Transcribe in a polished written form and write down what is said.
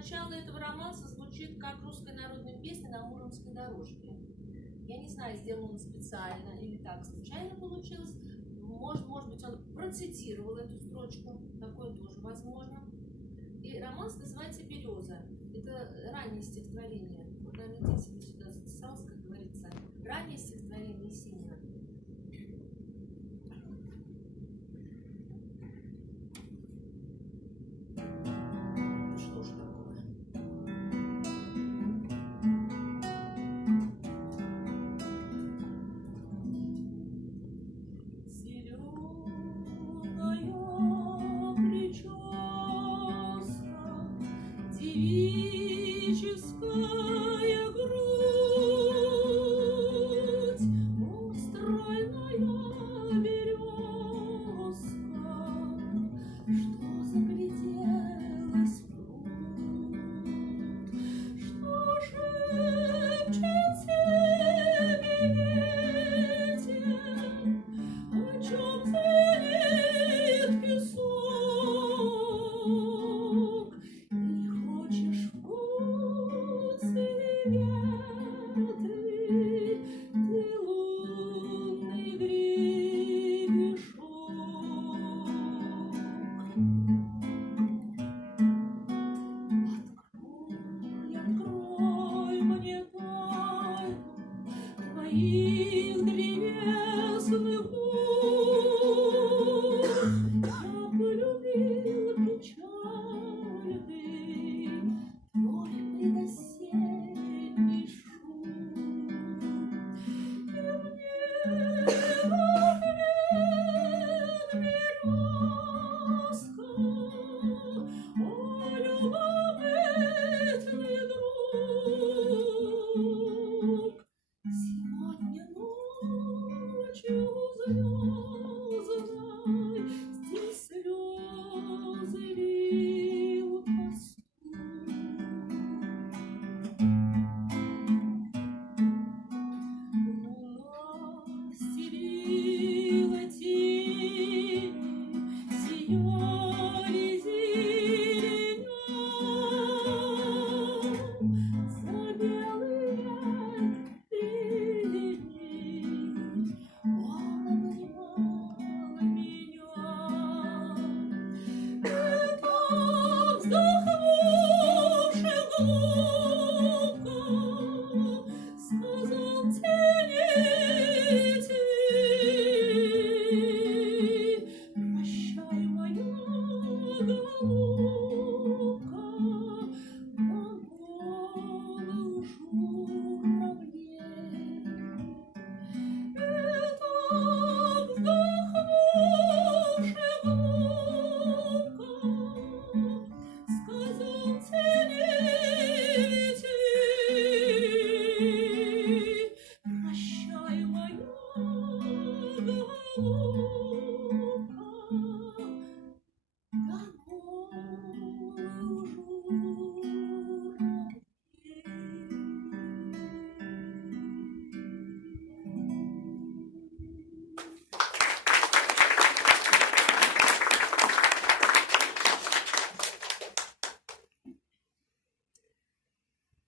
начало этого романса звучит как русская народная песня на Муромской дорожке. Я не знаю, сделал он специально или так случайно получилось. Может быть, он процитировал эту строчку, такое тоже возможно. И романс называется «Береза». Это раннее стихотворение. Вот, наверное, здесь бы сюда записалось, как говорится. Раннее стихотворение Есенина. Что ж такое? Зеленая прическа, девическая грудь, стройная березка, что загляделась в пруд, что шепчет тебе ветер, о чем звенит песок. Или хочешь вкусы ветры, ты лунный гребешок. Открой мне тайну твоих древесных губ. Я полюбил печальный твой предосенний шум. И мне в ответ березка, о любопытный друг, сегодня ночью звездной здесь слезы льют пастух. Луна стелила тени, сияли зеленью, за белые линии он обнимал меня. Это вздохнувши глубоко, сказал ценитель: прощай, моя голубка, погонул журавлей. Это вздохнувши